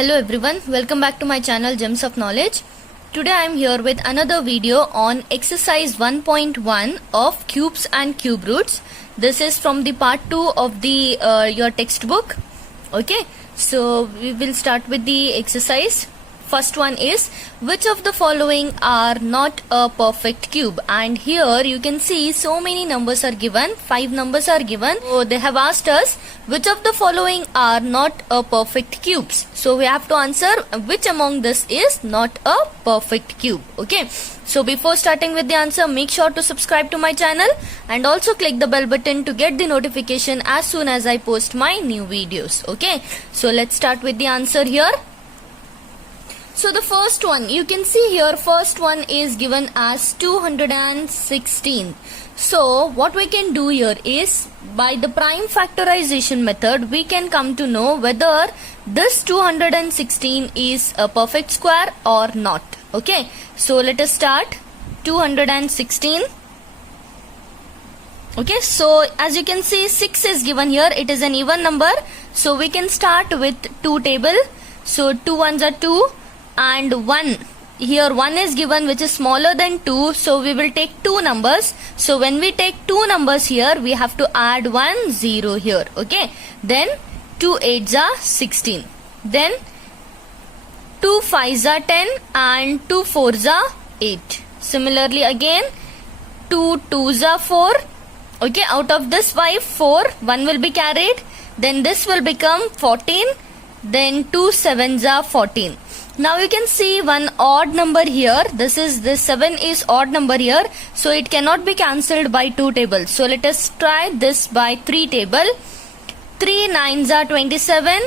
Hello everyone, welcome back to my channel Gems of Knowledge. Today I am here with another video on exercise 1.1 of cubes and cube roots. This is from the part 2 of the your textbook. Okay, so we will start with the exercise. First one is, which of the following are not a perfect cube? And here you can see so many numbers are given, 5 numbers are given. So they have asked us which of the following are not a perfect cubes. So we have to answer which among this is not a perfect cube. Okay, so before starting with the answer, make sure to subscribe to my channel and also click the bell button to get the notification as soon as I post my new videos. Okay, so let's start with the answer here. So the first one, you can see here, first one is given as 216. So what we can do here is, by the prime factorization method, we can come to know whether this 216 is a perfect square or not. Okay, so let us start. 216. Okay, so as you can see, 6 is given here. It is an even number. So we can start with 2 table. So 2 ones are 2. And 1, here 1 is given which is smaller than 2, so we will take 2 numbers. So when we take 2 numbers here, we have to add 1 0 here. Okay, then 2 8s are 16, then 2 5s are 10 and 2 4s are 8. Similarly again 2 2s are 4. Okay, out of this 5, 4, 1 will be carried, then this will become 14, then 2 7s are 14. Now you can see one odd number here. This 7 is odd number here. So it cannot be cancelled by 2 tables. So let us try this by 3 table. 3 9s are 27.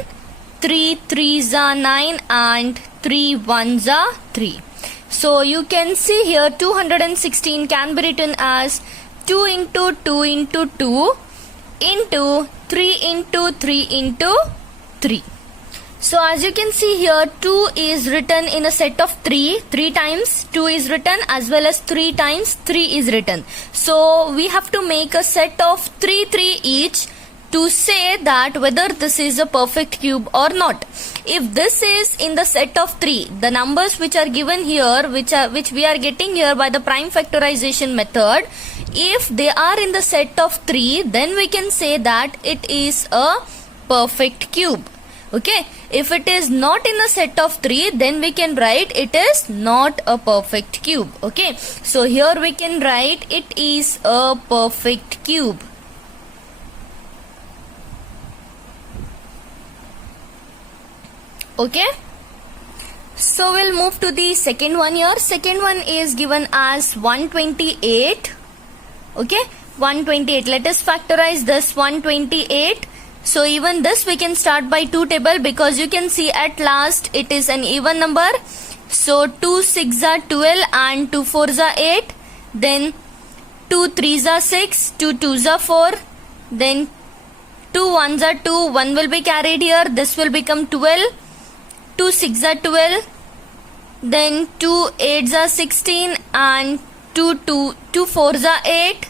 3 3s are 9 and 3 1s are 3. So you can see here 216 can be written as 2 into 2 into 2 into 3 into 3 into 3. So as you can see here, 2 is written in a set of 3 times 2 is written, as well as 3 times 3 is written. So we have to make a set of 3 each to say that whether this is a perfect cube or not. If this is in the set of 3, the numbers which are given here, which we are getting here by the prime factorization method, if they are in the set of 3, then we can say that it is a perfect cube. Okay, if it is not in a set of 3, then we can write it is not a perfect cube. Okay, so here we can write it is a perfect cube. Okay, so we'll move to the second one here. Second one is given as 128. Okay, 128. Let us factorize this 128. So even this we can start by 2 table, because you can see at last it is an even number. So 2 6s are 12 and 2 4s are 8. Then 2 3s are 6, 2 2s are 4. Then 2 1s are 2, 1 will be carried here. This will become 12. 2 6s are 12. Then 2 8s are 16 and 2 4s are 8.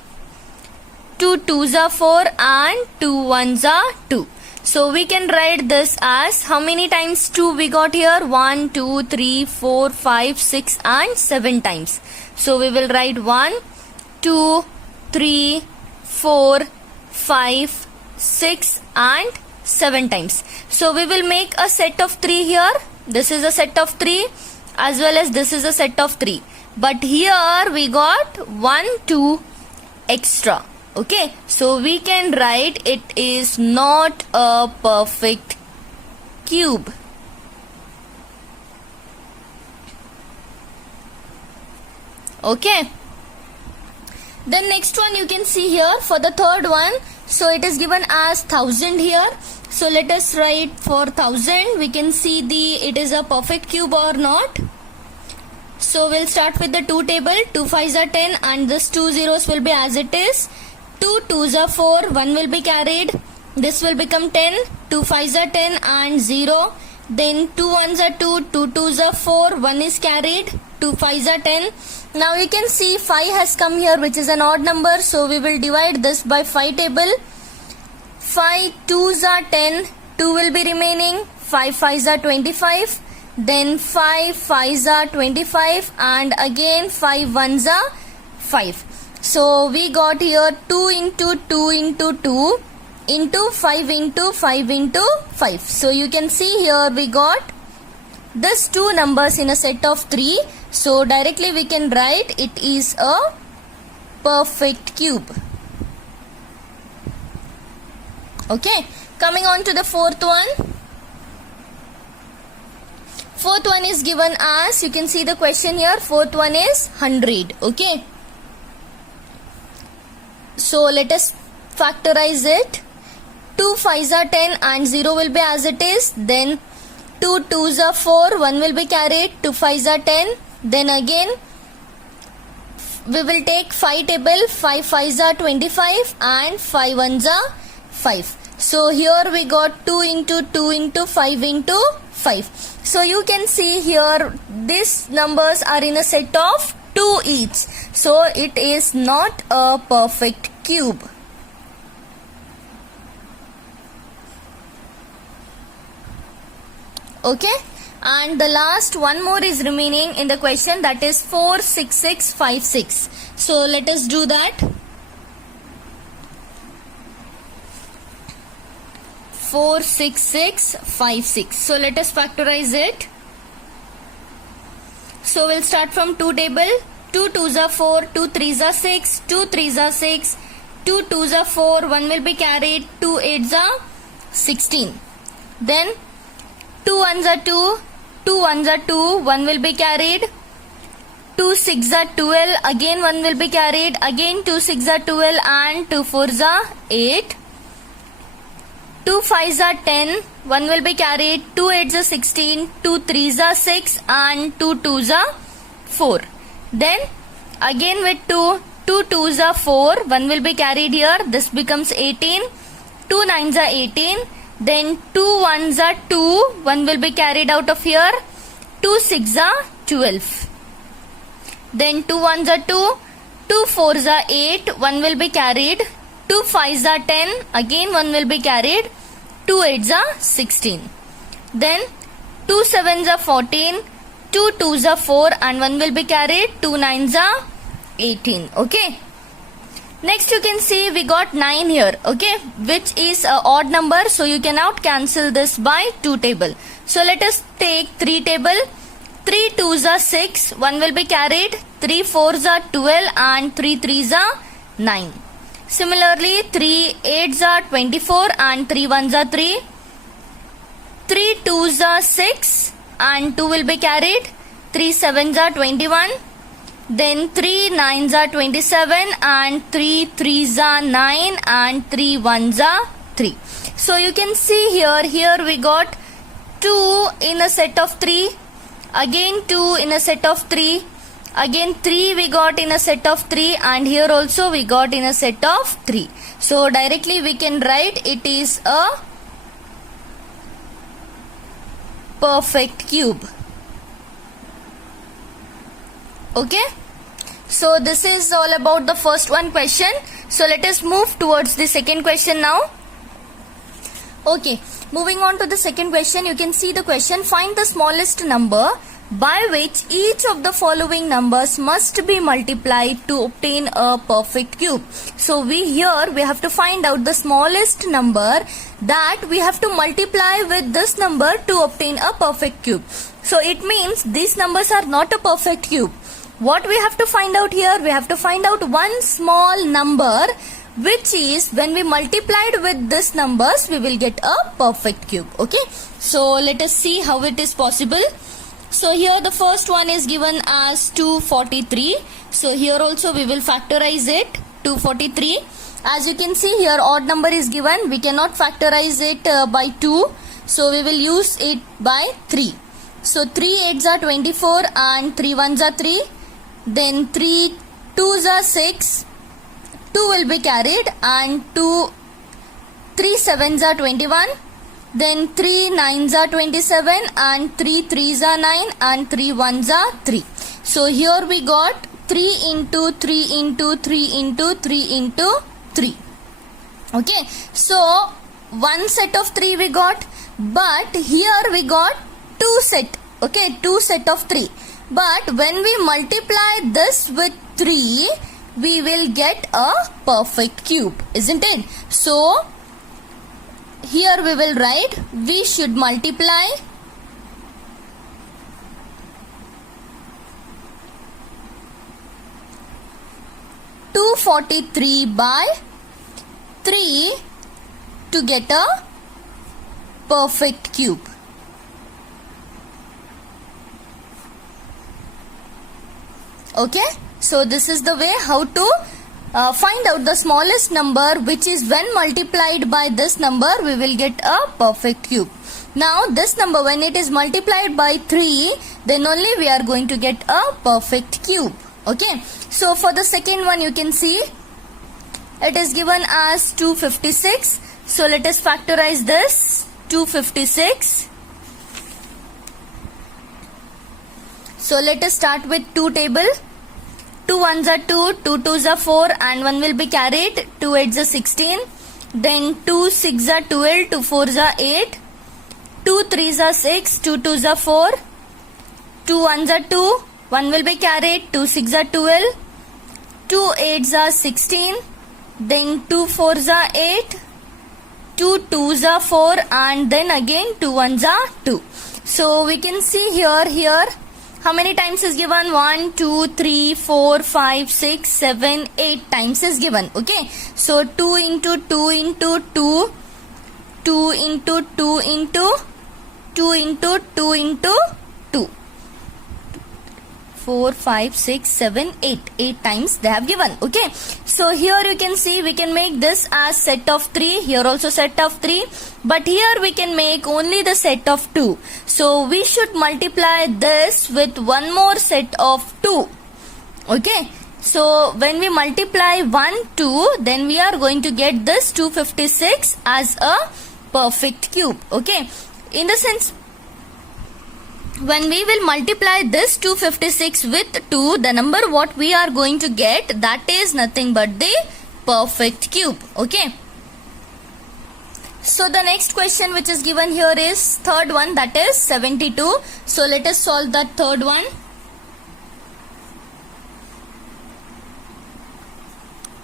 2 2s are 4 and 2 1s are 2. So we can write this as, how many times 2 we got here? 1, 2, 3, 4, 5, 6 and 7 times. So we will write 1, 2, 3, 4, 5, 6 and 7 times. So we will make a set of 3 here. This is a set of 3 as well as this is a set of 3. But here we got 1, 2 extra. Okay, so we can write it is not a perfect cube. Okay, then next one you can see here for the third one. So it is given as 1000 here. So let us write for 1000. We can see it is a perfect cube or not. So we'll start with the 2 table. 2 5s are 10 and this 2 zeros will be as it is. 2 2s are 4, 1 will be carried. This will become 10. 2 5s are 10 and 0. Then 2 1s are 2, 2 2s are 4, 1 is carried. 2 5s are 10. Now you can see 5 has come here, which is an odd number. So we will divide this by 5 table. 5 2s are 10. 2 will be remaining. 5 5s are 25, then 5 5s are 25, and again 5 1s are 5. So we got here 2 into 2 into 2 into 5 into 5 into 5. So you can see here we got this two numbers in a set of 3. So directly we can write it is a perfect cube. Okay, coming on to the fourth one. Fourth one is given as, you can see the question here, fourth one is 100. Okay, so let us factorize it. 2 5s are 10 and 0 will be as it is. Then 2 2s are 4, 1 will be carried. 2 5s are 10. Then again we will take 5 table. 5 5s are 25 and 5 1s are 5. So here we got 2 into 2 into 5 into 5. So you can see here these numbers are in a set of 2 each. So it is not a perfect cube. Okay, and the last one more is remaining in the question, that is 4 6 6 5 6. So let us do that. 4 6 6 5 6. So let us factorize it. So we'll start from 2 table. 2 2s are 4, 2 3s are 6, 2 3s are 6, 2 2s are 4, 1 will be carried, 2 8s are 16. Then 2 1s are 2, 2 1s are 2, 1 will be carried. 2 6s are 12, again 1 will be carried, again 2 6s are 12 and 2 4s are 8. 2 5s are 10, 1 will be carried, 2 8s are 16, 2 3s are 6 and 2 2s are 4. Then again with 2 2s are 4, 1 will be carried here, this becomes 18, 2 9s are 18. Then 2 1s are 2, 1 will be carried out of here, 2 6s are 12. Then 2 1s are 2, 2 4s are 8, 1 will be carried, 2 5s are 10, again 1 will be carried, 2 8s are 16. Then 2 7s are 14, 2 2s are 4 and 1 will be carried, 2 9s are 18. Okay. Next you can see we got 9 here, okay, which is a odd number, so you can out cancel this by 2 table. So let us take 3 table. 3 2s are 6, 1 will be carried, 3 4s are 12 and 3 3s are 9. Similarly 3 8s are 24 and 3 1s are 3. 3 2s are 6 and 2 will be carried, 3 7s are 21. Then 3 9s are 27 and 3 3s are 9 and 3 1s are 3. So you can see here we got 2 in a set of 3, again 2 in a set of 3, again 3 we got in a set of 3 and here also we got in a set of 3. So directly we can write it is a perfect cube. Okay, so this is all about the first one question. So let us move towards the second question now. Okay, moving on to the second question, you can see the question, find the smallest number by which each of the following numbers must be multiplied to obtain a perfect cube. So we have to find out the smallest number that we have to multiply with this number to obtain a perfect cube. So it means these numbers are not a perfect cube. What we have to find out here, we have to find out one small number which is when we multiplied with this numbers we will get a perfect cube. Okay, so let us see how it is possible. So here the first one is given as 243. So here also we will factorize it, 243. As you can see here odd number is given, we cannot factorize it by 2. So we will use it by 3. So 3 8s are 24 and 3 1s are 3. Then 3 2s are 6, 2 will be carried and 3 7s are 21. Then 3 9s are 27 and 3 3s are 9 and 3 1s are 3. So here we got 3 into 3 into 3 into 3 into 3. Okay, so one set of 3 we got, but here we got 2 set, okay, 2 set of 3. But when we multiply this with 3, we will get a perfect cube, isn't it? So here we will write, we should multiply 243 by 3 to get a perfect cube. Okay, so this is the way how to find out the smallest number, which is when multiplied by this number we will get a perfect cube. Now this number, when it is multiplied by 3, then only we are going to get a perfect cube. Okay, so for the second one you can see it is given as 256. So let us factorize this 256. So let us start with 2 table. 2 ones are 2, 2 twos are 4 and 1 will be carried. 2 eights are 16. Then 2 6 are 12, 2 fours are 8. 2 threes are 6, 2 twos are 4. 2 ones are 2, 1 will be carried. 2 6 are 12. 2 eights are 16. Then 2 fours are 8. 2 twos are 4 and then again 2 ones are 2. So we can see here how many times is given? 1, 2, 3, 4, 5, 6, 7, 8 times is given. Okay. So 2 into 2 into 2, 2 into 2 into 2 into 2 into 2. 4, 5, 6, 7, 8. 8 times they have given. Okay. So here you can see we can make this as set of 3. Here also set of 3. But here we can make only the set of 2. So we should multiply this with one more set of 2. Okay. So when we multiply 1, 2, then we are going to get this 256 as a perfect cube. Okay. In the sense, when we will multiply this 256 with 2, the number what we are going to get, that is nothing but the perfect cube. Okay. So the next question which is given here is third one, that is 72. So let us solve that third one.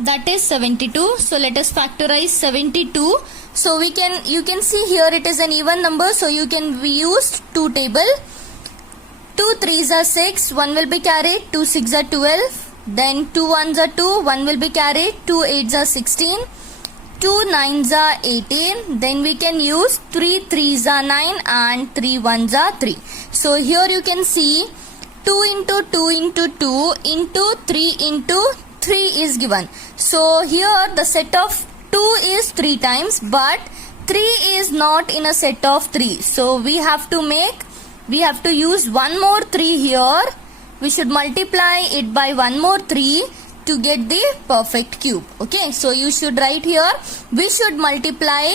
That is 72. So let us factorize 72. So you can see here it is an even number. So we used 2 table. 2 threes are 6, 1 will be carried. 2 6 are 12. Then 2 ones are 2, 1 will be carried. 2 eights are 16. 2 nines are 18. Then we can use 3 threes are 9 and 3 ones are 3. So here you can see 2 into 2 into 2 into 3 into 3 is given. So here the set of 2 is 3 times, but 3 is not in a set of 3. So we have to use one more 3 here. We should multiply it by one more 3 to get the perfect cube. Okay, so you should write here, we should multiply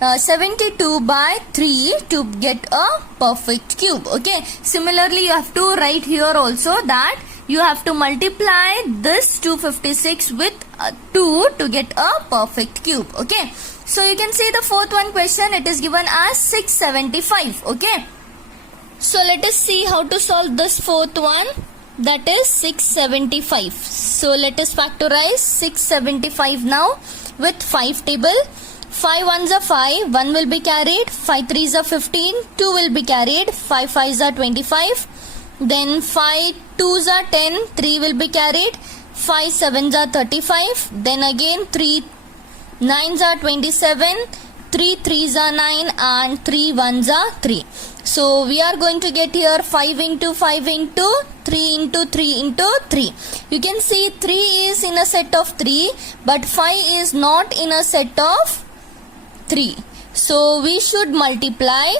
72 by 3 to get a perfect cube. Okay, similarly you have to write here also that you have to multiply this 256 with 2 to get a perfect cube. Okay, so you can see the fourth one question, it is given as 675. Okay, so let us see how to solve this fourth one, that is 675. So let us factorize 675 now with 5 table. 5 ones are 5, 1 will be carried. 5 threes are 15, 2 will be carried. 5 fives are 25. Then 5 twos are 10, 3 will be carried. 5 sevens are 35. Then again 3 nines are 27. 3 threes are 9 and 3 ones are 3. So we are going to get here 5 into 5 into 3 into 3 into 3. You can see 3 is in a set of 3, but 5 is not in a set of 3. So we should multiply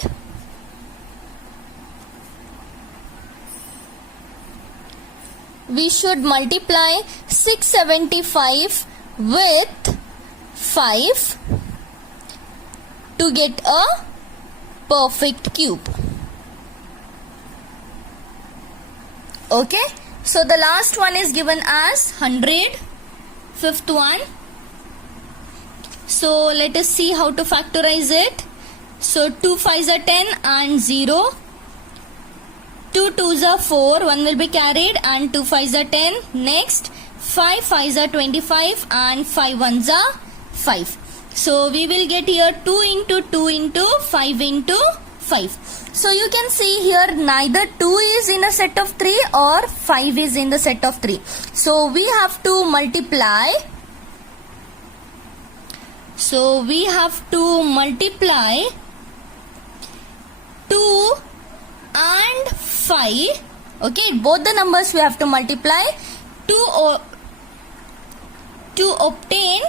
675 with 5 to get a perfect cube. Okay, so the last one is given as 100, fifth one. So let us see how to factorize it. So 2 5s are 10 and 0. 2 2s are 4, 1 will be carried and 2 5s are 10. Next 5 5s are 25 and 5 1s are 5. So we will get here 2 into 2 into 5 into 5. So you can see here neither 2 is in a set of 3 or 5 is in the set of 3. So we have to multiply. So we have to multiply 2 and 5. Okay, both the numbers we have to multiply to obtain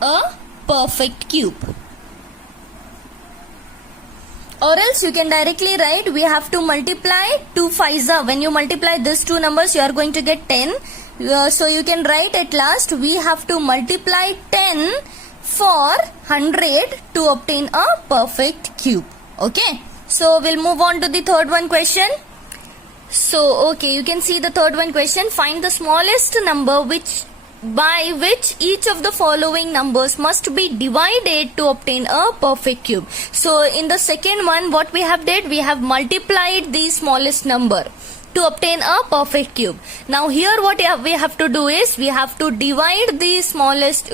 a perfect cube. Or else you can directly write we have to multiply 2 5s. When you multiply these two numbers you are going to get 10. So you can write at last we have to multiply 10 for 100 to obtain a perfect cube. Okay. So we'll move on to the third one question. So okay, you can see the third one question. Find the smallest number by which each of the following numbers must be divided to obtain a perfect cube. So in the second one what we have did, we have multiplied the smallest number to obtain a perfect cube. Now here what we have to do is we have to divide the smallest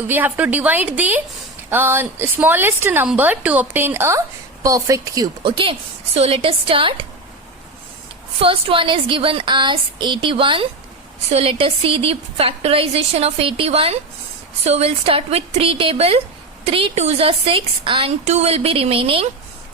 number to obtain a perfect cube. Okay, so let us start. First one is given as 81. So let us see the factorization of 81. So we'll start with 3 table. 3 2s are 6 and 2 will be remaining.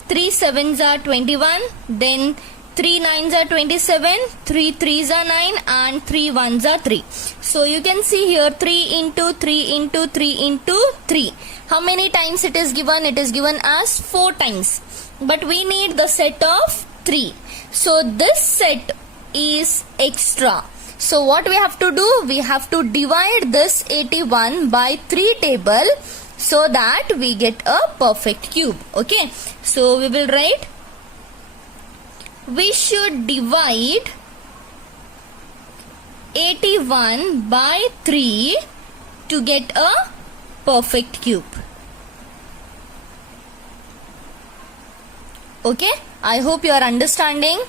3 7s are 21. Then 3 9s are 27. 3 3s are 9 and 3 1s are 3. So you can see here 3 into 3 into 3 into 3. How many times it is given? It is given as 4 times. But we need the set of 3. So this set is extra. So what we have to do? We have to divide this 81 by 3 table so that we get a perfect cube. Okay. So we will write we should divide 81 by 3 to get a perfect cube. Okay, I hope you are understanding.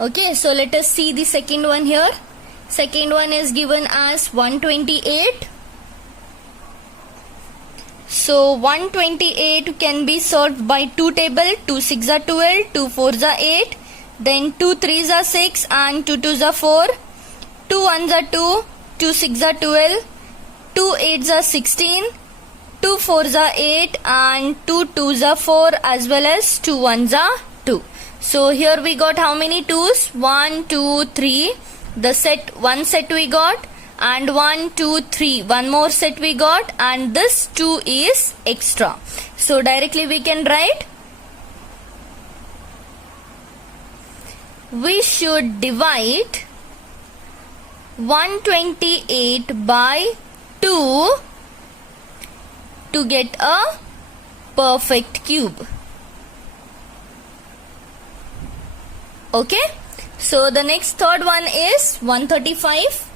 Okay, so let us see the second one here. Second one is given as 128. So 128 can be solved by 2 table. 2 6 are 12, 2 4s are 8, then 2 3s are 6 and 2 2s are 4. 2 1s are 2, 2 6 are 12, 2 8s are 16, 2 4s are 8 and 2 2s are 4 as well as 2 1s are 2. So here we got how many 2s? 1 2 3. The set, one set we got, and 1 2 3, one more set we got, and this 2 is extra. So directly we can write we should divide 128 by 2 to get a perfect cube. Okay. So the next third one is 135.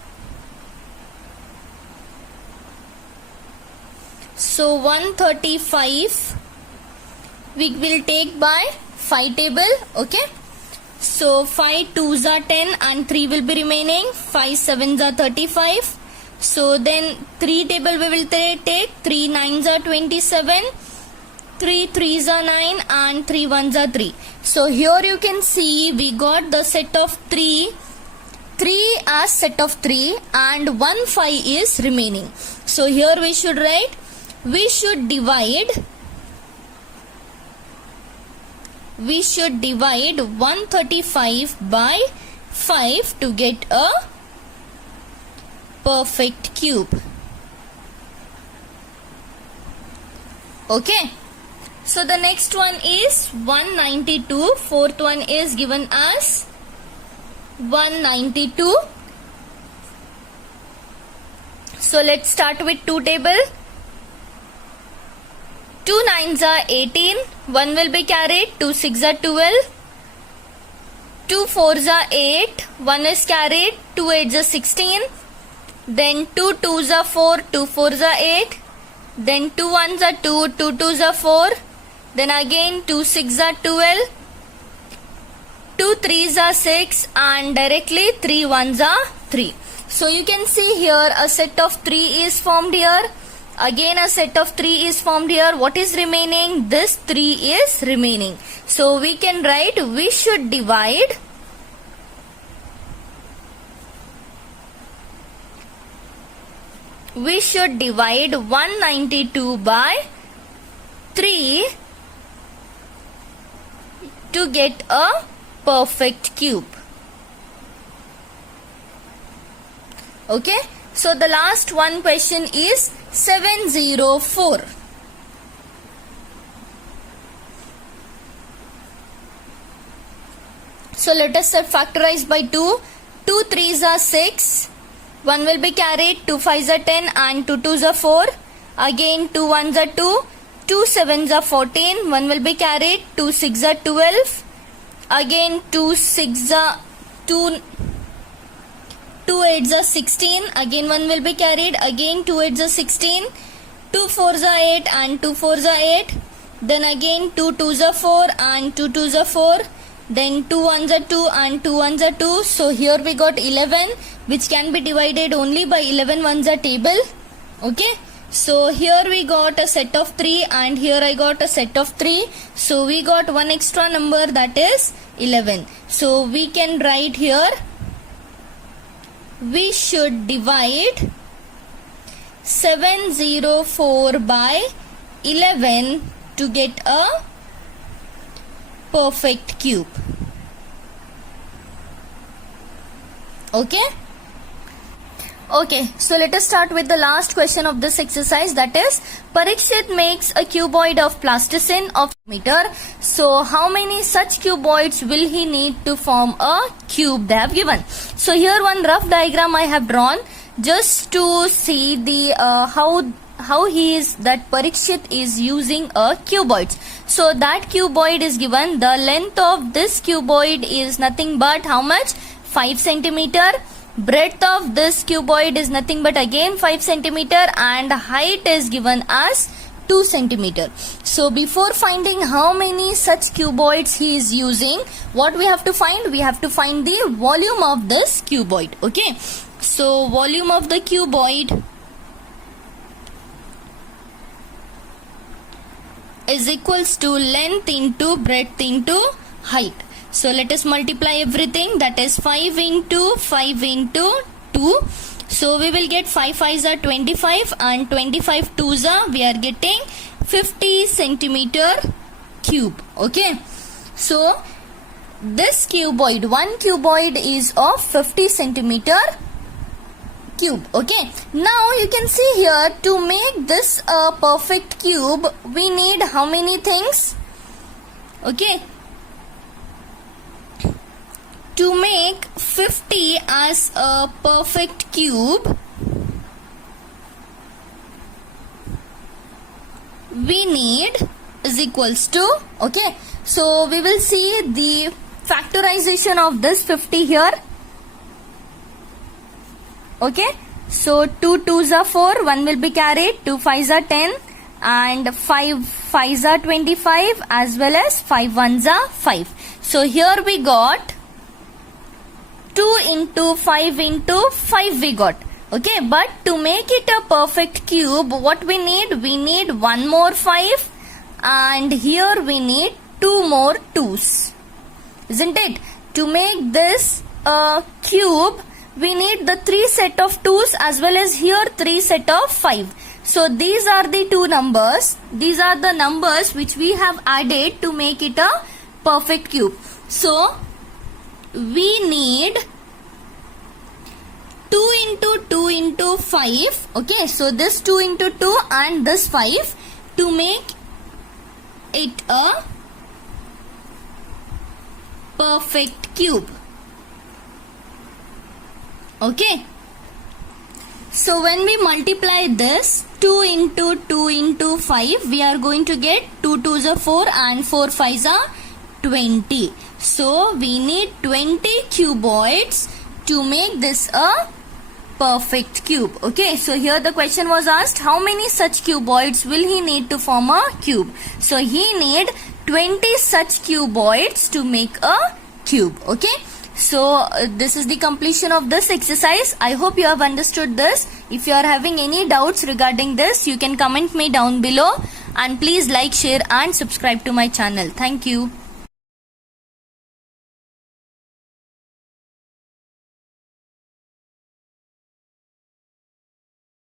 So 135 we will take by 5 table. Okay. So 5 2s are 10 and 3 will be remaining. 5 7s are 35. So then 3 table we will take. 3 9s are 27. 3 3s are 9 and 3 1s are 3. So here you can see we got the set of 3 as set of 3 and 1 5 is remaining. So here we should write we should divide 135 by 5 to get a perfect cube. Okay. So the next one is 192. Fourth one is given as 192. So let's start with 2 table. 2 9s are 18. 1 will be carried. 2 6 are 12. 2 4s are 8. 1 is carried. 2 8s are 16. Then 2 2s are 4. 2 4s are 8. Then 2 1s are 2. 2 2s are 4. then again 2 6 are 12, 2 3s are 6, and directly 3 1s are 3. So you can see here a set of 3 is formed here. Again a set of 3 is formed here. What is remaining? This 3 is remaining. So we can write we should divide 192 by 3 to get a perfect cube. Okay, so the last one question is 704. So let us factorize by 2. 2 3s are 6. 1 will be carried. 2 5s are 10 and 2 2s are 4. Again 2 1s are 2. 2 7s are 14. 1 will be carried. 2 6 are 12. Again 2 6 are 2 8s are 16. Again 1 will be carried. Again 2 8s are 16. 2 4s are 8 and 2 4s are 8. Then again 2 2s are 4 and 2 2s are 4. Then 2 1s are 2 and 2 1s are 2. So here we got 11, which can be divided only by 11 ones are table. Okay. So here we got a set of 3 and here I got a set of 3. So we got one extra number, that is 11. So we can write here we should divide 704 by 11 to get a perfect cube. Okay. Okay, so let us start with the last question of this exercise, that is Parikshit makes a cuboid of plasticine of meter. So how many such cuboids will he need to form a cube they have given? So here one rough diagram I have drawn just to see the how he is that Parikshit is using a cuboid. So that cuboid is given. The length of this cuboid is nothing but how much? 5 centimeter. Breadth of this cuboid is nothing but again 5 centimeter, and height is given as 2 centimeter. So before finding how many such cuboids he is using, what we have to find? We have to find the volume of this cuboid. Okay. So volume of the cuboid is equals to length into breadth into height. So let us multiply everything, that is 5 into 5 into 2. So we will get 5 5s are 25 and 25 2s are, we are getting 50 centimeter cube. Okay. So this cuboid, one cuboid is of 50 centimeter cube. Okay. Now you can see here, to make this a perfect cube, we need how many things? Okay. To make 50 as a perfect cube, we need is equals to, okay. So we will see the factorization of this 50 here. Okay. So 2 2s are 4, 1 will be carried, 2 5s are 10 and 5 5s are 25 as well as 5 1s are 5. So here we got 2 into 5 into 5 we got. Okay, but to make it a perfect cube, what we need? We need one more 5 and here we need 2 more 2s. Isn't it? To make this a cube, we need the 3 set of 2s as well as here 3 set of 5. So these are the two numbers. These are the numbers which we have added to make it a perfect cube. So we need 2 into 2 into 5. Okay, so this 2 into 2 and this 5 to make it a perfect cube. Okay. So when we multiply this 2 into 2 into 5, we are going to get 2 2s are 4 and 4 5s are 20. So we need 20 cuboids to make this a perfect cube. Okay, so here the question was asked, how many such cuboids will he need to form a cube? So he need 20 such cuboids to make a cube. Okay, so this is the completion of this exercise. I hope you have understood this. If you are having any doubts regarding this, you can comment me down below, and please like, share and subscribe to my channel. Thank you.